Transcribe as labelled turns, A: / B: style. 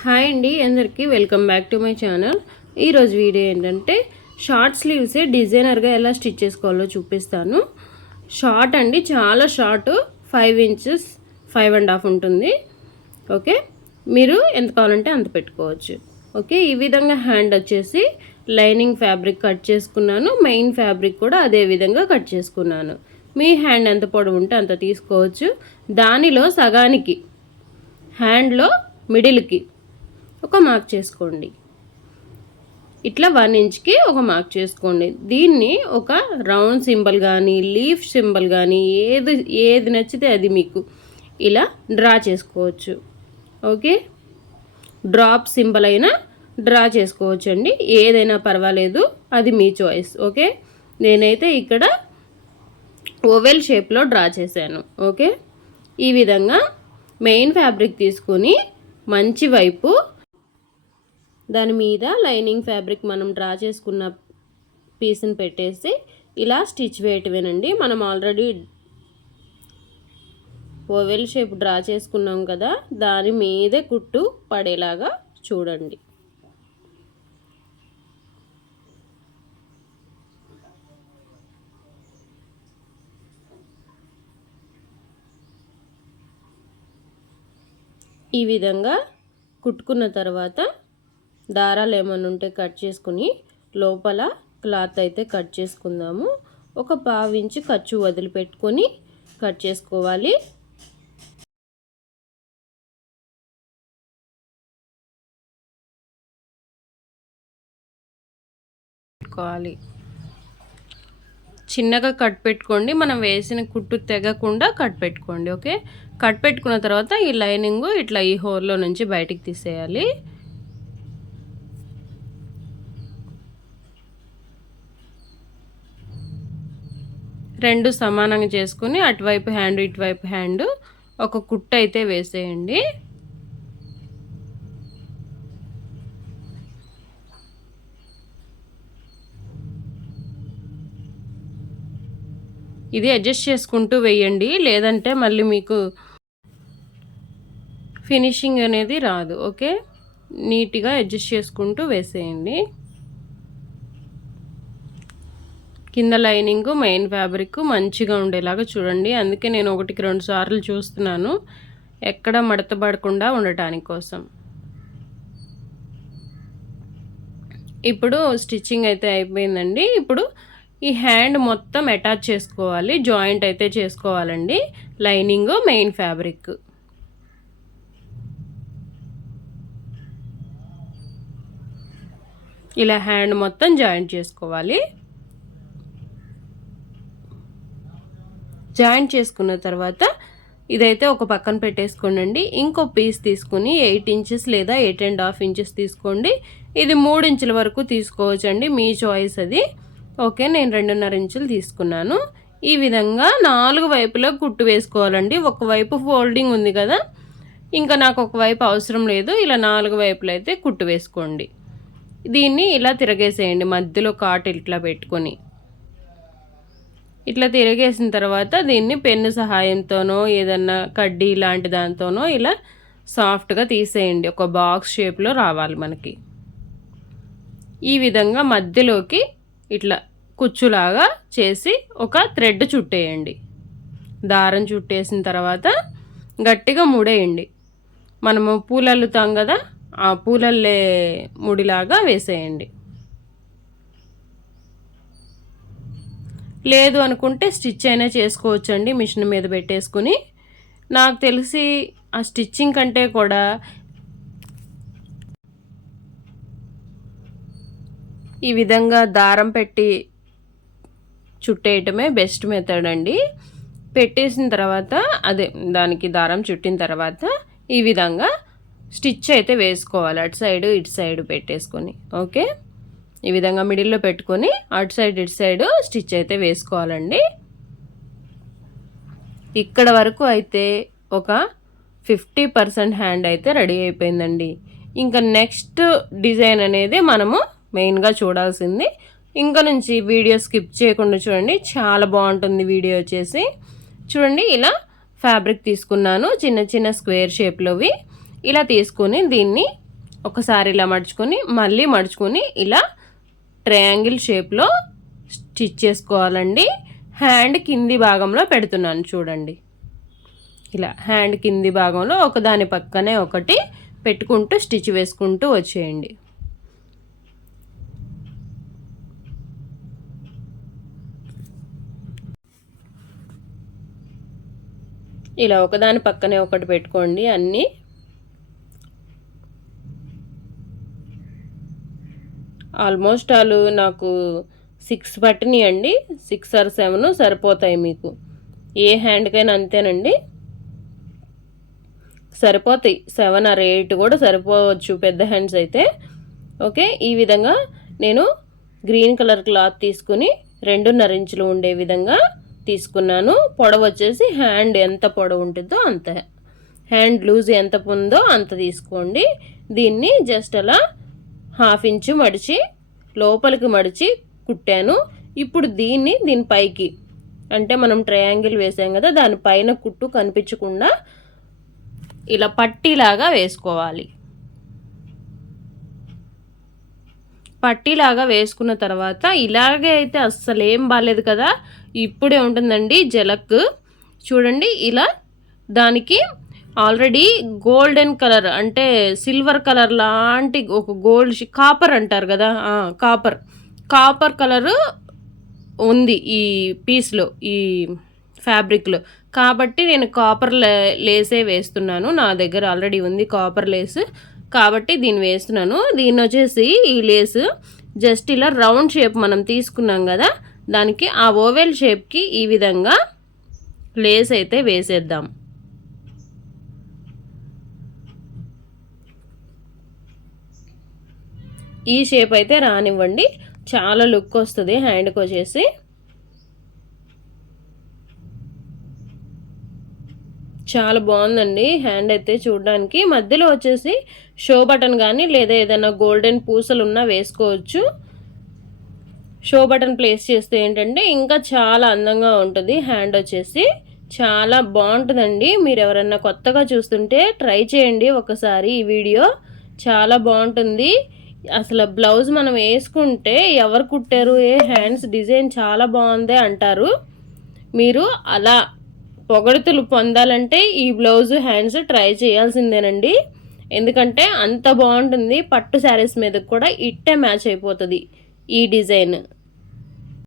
A: Hi అండి అందరికీ welcome back to my channel. ఈరోజు వీడియో ఏంటంటే షార్ట్ స్లీవ్సే డిజైనర్గా ఎలా స్టిచ్ చేసుకోవాలో చూపిస్తాను. షార్ట్ అండి చాలా short five inches five and half ఉంటుంది. ఓకే? మీరు ఎంత కావాలంటే అంత పెట్టుకోవచ్చు. ఓకే? ఈ విధంగా హ్యాండ్ వచ్చేసి లైనింగ్ ఫ్యాబ్రిక్ కట్ చేసుకున్నాను. మెయిన్ ఫ్యాబ్రిక్ కూడా అదే విధంగా కట్ చేసుకున్నాను. మీ హ్యాండ్ ఎంత పొడవు ఉంటే అంత తీసుకోవచ్చు. దానిలో సగానికి హ్యాండ్లో మిడిల్కి ఒక మార్క్ చేసుకోండి. ఇట్లా వన్ ఇంచ్కి ఒక మార్క్ చేసుకోండి. దీన్ని ఒక రౌండ్ సింబల్ కానీ లీఫ్ సింబల్ కానీ ఏది ఏది నచ్చితే అది మీకు ఇలా డ్రా చేసుకోవచ్చు. ఓకే? డ్రాప్ సింబల్ అయినా డ్రా చేసుకోవచ్చు అండి ఏదైనా పర్వాలేదు అది మీ చాయిస్. ఓకే? నేనైతే ఇక్కడ ఓవెల్ షేప్లో డ్రా చేశాను. ఓకే? ఈ విధంగా మెయిన్ ఫ్యాబ్రిక్ తీసుకొని మంచి వైపు దాని మీద లైనింగ్ ఫ్యాబ్రిక్ మనం డ్రా చేసుకున్న పీస్ని పెట్టేసి ఇలా స్టిచ్ వేయటమేనండి. మనం ఆల్రెడీ ఓవెల్ షేప్ డ్రా చేసుకున్నాం కదా దాని మీదే కుట్టు పడేలాగా చూడండి. ఈ విధంగా కుట్టుకున్న తర్వాత దారాలు ఏమైనా ఉంటే కట్ చేసుకుని లోపల క్లాత్ అయితే కట్ చేసుకుందాము. ఒక పావించి ఖర్చు వదిలిపెట్టుకొని కట్ చేసుకోవాలి. పెట్టుకోవాలి. చిన్నగా కట్ పెట్టుకోండి. మనం వేసిన కుట్టు తెగకుండా కట్ పెట్టుకోండి ఓకే? కట్ పెట్టుకున్న తర్వాత ఈ లైనింగ్ ఇట్లా ఈ హోల్లో నుంచి బయటికి తీసేయాలి. రెండు సమానంగా చేసుకుని అటువైపు హ్యాండ్ ఇటువైపు హ్యాండ్ ఒక కుట్టు అయితే వేసేయండి. ఇది అడ్జస్ట్ చేసుకుంటూ వేయండి లేదంటే మళ్ళీ మీకు ఫినిషింగ్ అనేది రాదు ఓకే? నీట్గా అడ్జస్ట్ చేసుకుంటూ వేసేయండి. కింద లైనింగ్ మెయిన్ ఫ్యాబ్రిక్ మంచిగా ఉండేలాగా చూడండి. అందుకే నేను ఒకటికి రెండు సార్లు చూస్తున్నాను. ఎక్కడ మడత పడకుండా ఉండటానికి కోసం. ఇప్పుడు స్టిచ్చింగ్ అయితే అయిపోయిందండి. ఇప్పుడు ఈ హ్యాండ్ మొత్తం అటాచ్ చేసుకోవాలి. జాయింట్ అయితే చేసుకోవాలండి. లైనింగ్ మెయిన్ ఫ్యాబ్రిక్ ఇలా హ్యాండ్ మొత్తం జాయింట్ చేసుకోవాలి. జాయింట్ చేసుకున్న తర్వాత ఇదైతే ఒక పక్కన పెట్టేసుకోండి ఇంకో పీస్ తీసుకుని ఎయిట్ ఇంచెస్ లేదా ఎయిట్ అండ్ హాఫ్ ఇంచెస్ తీసుకోండి. ఇది మూడు ఇంచుల వరకు తీసుకోవచ్చండి మీ చాయిస్ అది. ఓకే నేను రెండున్నర ఇంచులు తీసుకున్నాను. ఈ విధంగా నాలుగు వైపులో కుట్టు వేసుకోవాలండి. ఒకవైపు ఫోల్డింగ్ ఉంది కదా ఇంకా నాకు ఒకవైపు అవసరం లేదు. ఇలా నాలుగు వైపులు అయితే కుట్టు వేసుకోండి. దీన్ని ఇలా తిరగేసేయండి మధ్యలో కాటు ఇట్లా పెట్టుకొని. ఇట్లా తిరిగేసిన తర్వాత దీన్ని పెన్ను సహాయంతోనో ఏదన్నా కడ్డీ లాంటి దాంతోనో ఇలా సాఫ్ట్గా తీసేయండి. ఒక బాక్స్ షేప్లో రావాలి మనకి. ఈ విధంగా మధ్యలోకి ఇట్లా కుచ్చులాగా చేసి ఒక థ్రెడ్ చుట్టేయండి. దారం చుట్టేసిన తర్వాత గట్టిగా ముడేయండి. మనము పూలల్లుతాం కదా ఆ పూలల్లే ముడిలాగా వేసేయండి. లేదు అనుకుంటే స్టిచ్ అయినా చేసుకోవచ్చండి మిషన్ మీద పెట్టేసుకుని. నాకు తెలిసి ఆ స్టిచ్చింగ్ కంటే కూడా ఈ విధంగా దారం పెట్టి చుట్టేయటమే బెస్ట్ మెథడ్ అండి. పెట్టేసిన తర్వాత అదే దానికి దారం చుట్టిన తర్వాత ఈ విధంగా స్టిచ్ అయితే వేసుకోవాలి. అటు సైడ్ ఇటు సైడ్ పెట్టేసుకొని. ఓకే? ఈ విధంగా మిడిల్లో పెట్టుకొని అటు సైడ్ ఇటు సైడ్ స్టిచ్ అయితే వేసుకోవాలండి. ఇక్కడ వరకు అయితే ఒక ఫిఫ్టీ పర్సెంట్ హ్యాండ్ అయితే రెడీ అయిపోయిందండి. ఇంకా నెక్స్ట్ డిజైన్ అనేది మనము మెయిన్గా చూడాల్సింది. ఇంకా నుంచి వీడియో స్కిప్ చేయకుండా చూడండి. చాలా బాగుంటుంది వీడియో వచ్చేసి. చూడండి ఇలా ఫ్యాబ్రిక్ తీసుకున్నాను. చిన్న చిన్న స్క్వేర్ షేప్లోవి ఇలా తీసుకొని దీన్ని ఒకసారి ఇలా మడుచుకొని మళ్ళీ మడుచుకొని ఇలా ట్రయాంగిల్ షేప్లో స్టిచ్ చేసుకోవాలండి. హ్యాండ్ కింది భాగంలో పెడుతున్నాను చూడండి. ఇలా హ్యాండ్ కింది భాగంలో ఒకదాని పక్కనే ఒకటి పెట్టుకుంటూ స్టిచ్ వేసుకుంటూ వచ్చేయండి. ఇలా ఒకదాని పక్కనే ఒకటి పెట్టుకోండి. అన్నీ ఆల్మోస్ట్ ఆల్ నాకు సిక్స్ పట్టినాయండి. సిక్స్ ఆర్ సెవెన్ సరిపోతాయి మీకు. ఏ హ్యాండ్కైనా అంతేనండి. సరిపోతాయి. సెవెన్ ఆర్ ఎయిట్ కూడా సరిపోవచ్చు పెద్ద హ్యాండ్స్ అయితే. ఓకే ఈ విధంగా నేను గ్రీన్ కలర్ క్లాత్ తీసుకుని రెండున్నర ఇంచులు ఉండే విధంగా తీసుకున్నాను. పొడవు వచ్చేసి హ్యాండ్ ఎంత పొడవు ఉంటుందో అంత. హ్యాండ్ లూజ్ ఎంత ఉందో అంత తీసుకోండి. దీన్ని జస్ట్ అలా హాఫ్ ఇంచు మడిచి లోపలికి మడిచి కుట్టాను. ఇప్పుడు దీన్ని దీని పైకి అంటే మనం ట్రయాంగిల్ వేసాం కదా దాని పైన కుట్టు కనిపించకుండా ఇలా పట్టీలాగా వేసుకోవాలి. పట్టీలాగా వేసుకున్న తర్వాత ఇలాగే అయితే అస్సలు ఏం బాగాలేదు కదా. ఇప్పుడే ఉంటుందండి జలక్. చూడండి ఇలా దానికి ఆల్రెడీ గోల్డెన్ కలర్ అంటే సిల్వర్ కలర్ లాంటి ఒక గోల్డ్ కాపర్ అంటారు కదా కాపర్. కాపర్ కలరు ఉంది ఈ పీస్లో ఈ ఫ్యాబ్రిక్లో. కాబట్టి నేను కాపర్ లేసే వేస్తున్నాను. నా దగ్గర ఆల్రెడీ ఉంది కాపర్ లేస్. కాబట్టి దీన్ని వేస్తున్నాను. దీన్ని వచ్చేసి ఈ లేస్ జస్ట్ ఇలా రౌండ్ షేప్ మనం తీసుకున్నాం కదా దానికి ఆ ఓవెల్ షేప్కి ఈ విధంగా లేస్ అయితే వేసేద్దాం. ఈ షేప్ అయితే రానివ్వండి. చాలా లుక్ వస్తుంది హ్యాండ్కి వచ్చేసి. చాలా బాగుందండి హ్యాండ్ అయితే చూడడానికి. మధ్యలో వచ్చేసి షో బటన్ కానీ లేదా ఏదైనా గోల్డెన్ పూసలు ఉన్నా వేసుకోవచ్చు. షో బటన్ ప్లేస్ చేస్తే ఏంటంటే ఇంకా చాలా అందంగా ఉంటుంది హ్యాండ్ వచ్చేసి. చాలా బాగుంటుందండి. మీరు ఎవరన్నా కొత్తగా చూస్తుంటే ట్రై చేయండి ఒకసారి ఈ వీడియో చాలా బాగుంటుంది. అసలు బ్లౌజ్ మనం వేసుకుంటే ఎవరు కుట్టారు? ఏ హ్యాండ్స్? డిజైన్ చాలా బాగుంది అంటారు. మీరు అలా పొగడుతులు పొందాలంటే ఈ బ్లౌజ్ హ్యాండ్స్ ట్రై చేయాల్సిందేనండి. ఎందుకంటే అంత బాగుంటుంది. పట్టు శారీస్ మీద కూడా ఇట్టే మ్యాచ్ అయిపోతుంది ఈ డిజైన్.